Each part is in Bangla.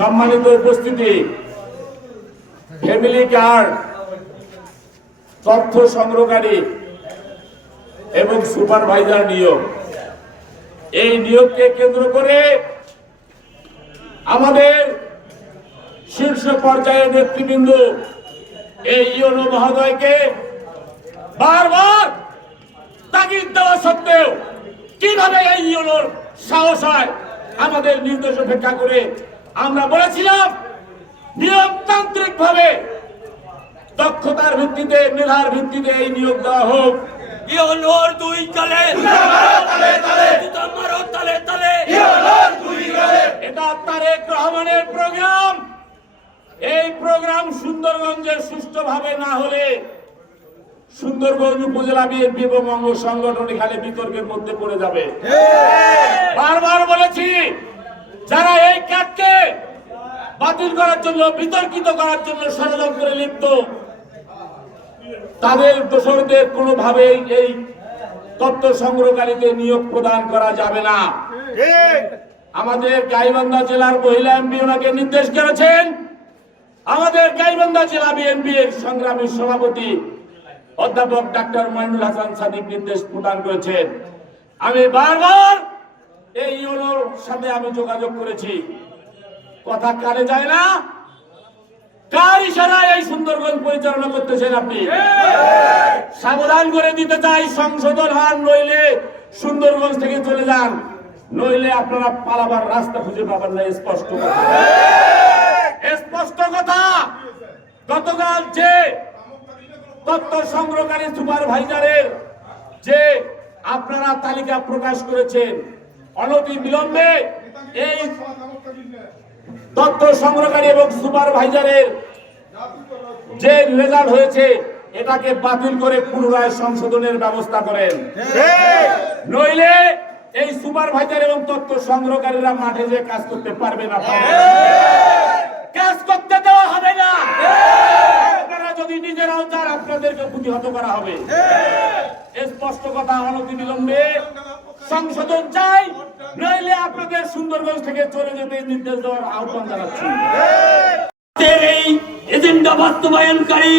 সম্মানিত উপস্থিতি, ফ্যামিলি কার্ড, তথ্য সংগ্রহকারী এবং সুপারভাইজার নিয়োগ, এই নিয়োগকে কেন্দ্র করে আমাদের শীর্ষ পর্যায়ের নেতৃবৃন্দ এই ইউনো মহোদয়কে বারবার তাগিদ দেওয়া সত্ত্বেও কিভাবে এই ইউনোর সাহস হয় আমাদের নির্দেশ উপেক্ষা করে আমরা বলেছিলাম নিয়মতান্ত্রিক ভাবে দক্ষতার ভিত্তিতে মেধার ভিত্তিতে এই নিয়োগ দেওয়া হোক। ইউনোর দুই কালে এটা তারেক রহমানের প্রোগ্রাম। এই প্রোগ্রাম সুন্দরগঞ্জে সুষ্ঠুভাবে না হলে সুন্দরগঞ্জ উপজেলা বিএনপি এবং অঙ্গ সংগঠন এখানে বিতর্কের মধ্যে পড়ে যাবে। বারবার বলেছি, যারা এই কাজকে বাতিল করার জন্য, বিতর্কিত করার জন্য ষড়যন্ত্রে লিপ্ত, তাদের দোষরদের কোনোভাবেই এই তথ্য সংগ্রহকারীতে নিয়োগ প্রদান করা যাবে না। আমাদের গাইবান্ধা জেলার মহিলা এমপি ওনাকে নির্দেশ করেছেন। আমাদের গাইবান্ধা জেলা বিএনপির সংগ্রামী সভাপতি অধ্যাপক ডাক্তার মাইনুল হাসান সাদিক নির্দেশ প্রদান করেছেন। আমি বারবার এই ইউনোর সাথে আমি যোগাযোগ করেছি, কথা কানে যায় না। কার ইশারায় এই সুন্দরগঞ্জ পরিচালনা করতেছেন আপনি? সাবধান করে দিতে চাই, সংশোধন হন, নইলে সুন্দরগঞ্জ থেকে চলে যান, নইলে আপনারা পালাবার রাস্তা খুঁজে পাবেন না। স্পষ্ট কথা, স্পষ্ট কথা। গতকাল যে তথ্য সংগ্রহকারী সুপারভাইজারের যে আপনারা তালিকা প্রকাশ করেছেন, অনতি বিলম্বে এই তথ্য সংগ্রহকারী এবং সুপারভাইজারের যে রেজাল্ট হয়েছে এটাকে বাতিল করে পুনরায় সংশোধনের ব্যবস্থা করেন, নইলে এই সুপারভাইজার এবং তথ্য সংগ্রহকারীরা মাঠে যে কাজ করতে পারবে না, কাজ করতে দেওয়া হবে না। আপনারা যদি নিজেরাও চান, আপনাদেরকে প্রতিহত করা হবে। স্পষ্ট কথা, অনতি বিলম্বে সংশোধন চাই, নইলে আপনাদের সুন্দরগঞ্জ থেকে চলে যেতে নির্দেশ দেওয়ার আহ্বান জানাচ্ছি। এই এজেন্ডা বাস্তবায়নকারী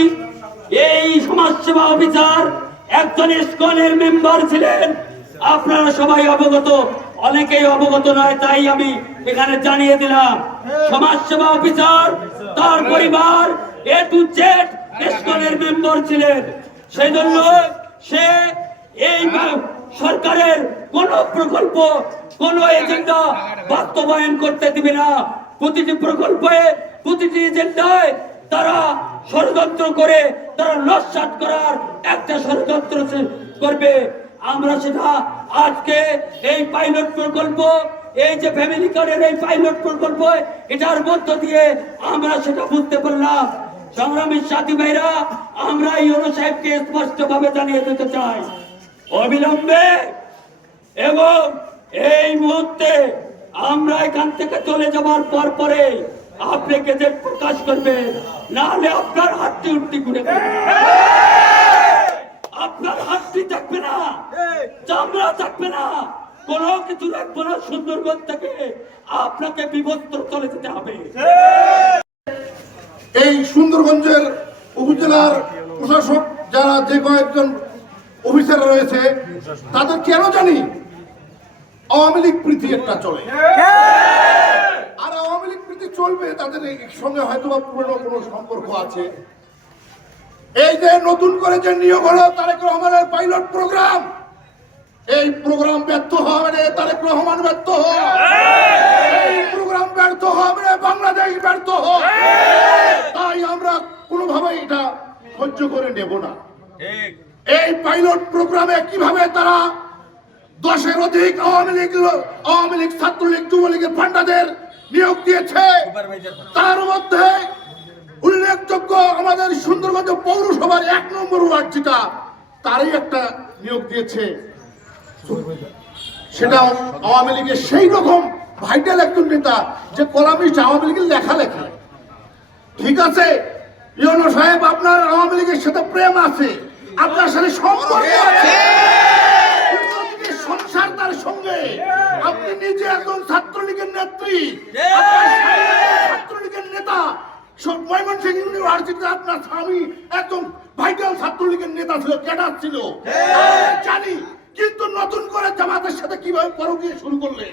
এই সমাজসেবা অফিসার একজন ইসকনের মেম্বার ছিলেন। আপনারা সবাই অবগত, অনেকেই অবগত নয়, তাই আমি এখানে জানিয়ে দিলাম। সমাজসেবা অফিসার, তার পরিবার এ টু জেড ইসকনের মেম্বার ছিলেন। সেই জন্য সে এই সরকারের কোন প্রকল্প, কোন এজেন্ডা বাস্তবায়ন করতে দিবে না। প্রতিটি প্রকল্পে, প্রতিটি এজেন্ডায় তারা ষড়যন্ত্র করে, তারা নস্যাৎ করার একটা ষড়যন্ত্র করবে। আমরা সেটা আজকে এই পাইলট প্রকল্প, এই যে ফ্যামিলি কার্ডের এই পাইলট প্রকল্প, এটার মধ্য দিয়ে আমরা সেটা বুঝতে পারলাম। সংগ্রামী সাথী ভাইরা, আমরা ইউনো সাহেবকে স্পষ্টভাবে জানিয়ে দিতে চাই, অবিলম্বে এবং এই মুহূর্তে আমরা এখান থেকে চলে যাবার পরে আপনি গেজেট প্রকাশ করবেন, না হলে আপনার হাতটি উঠতি ঘুরে আপনার হাতটি থাকবে না, চামড়া থাকবে না, কোনো কিছু রাখবো না। সুন্দরগঞ্জ থেকে আপনাকে বিভক্ত চলে যেতে হবে। এই সুন্দরগঞ্জের উপজেলার প্রশাসক যারা, যে কয়েকজন অফিসার রয়েছে, তাদের কেন জানি আওয়ামী লীগ প্রীতি একটা চলে। আর আওয়ামী লীগ প্রীতি চলবে, তাদের সঙ্গে হয়তো পুরনো কোনো সম্পর্ক আছে। এই যে নতুন করে যে নিয়োগ হলো তারেক রহমানের পাইলট প্রোগ্রাম, এই প্রোগ্রাম ব্যর্থ হবে, তারেক রহমান ব্যর্থ হবে, এই প্রোগ্রাম ব্যর্থ হবে, বাংলাদেশ ব্যর্থ হবে। তাই আমরা কোনোভাবেই এটা সহ্য করে নেব না। এই পাইলট প্রোগ্রামে কিভাবে তারা 10-এর অধিক আওয়ামী লীগ, ছাত্রলীগ, যুবলীগের ফান্ডাদের নিয়োগ দিয়েছে, তার মধ্যে উল্লেখযোগ্য আমাদের সুন্দরগঞ্জ পৌরসভার 1 নম্বর ওয়ার্ড যেটা, তারই একটা নিয়োগ দিয়েছে। সেটা আওয়ামী লীগের সেই রকম ভাইটাল একজন নেতা যে কলামিস্ট, আওয়ামী লীগের লেখা। ঠিক আছে ইউনো সাহেব, আপনার আওয়ামী লীগের সাথে প্রেম আছে, আপনার সাথে সম্পর্ক আছে। ছাত্রলীগের নেত্রী, আপনার স্বামী ছাত্রলীগের নেতা। ময়মনসিংহ ইউনিভার্সিটিতে আপনার স্বামী একদম ভাইটাল ছাত্রলীগের নেতা ছিল, ক্যাডার ছিল, জানি। কিন্তু নতুন করে জামাতের সাথে কিভাবে পরকীয়া শুরু করলেন?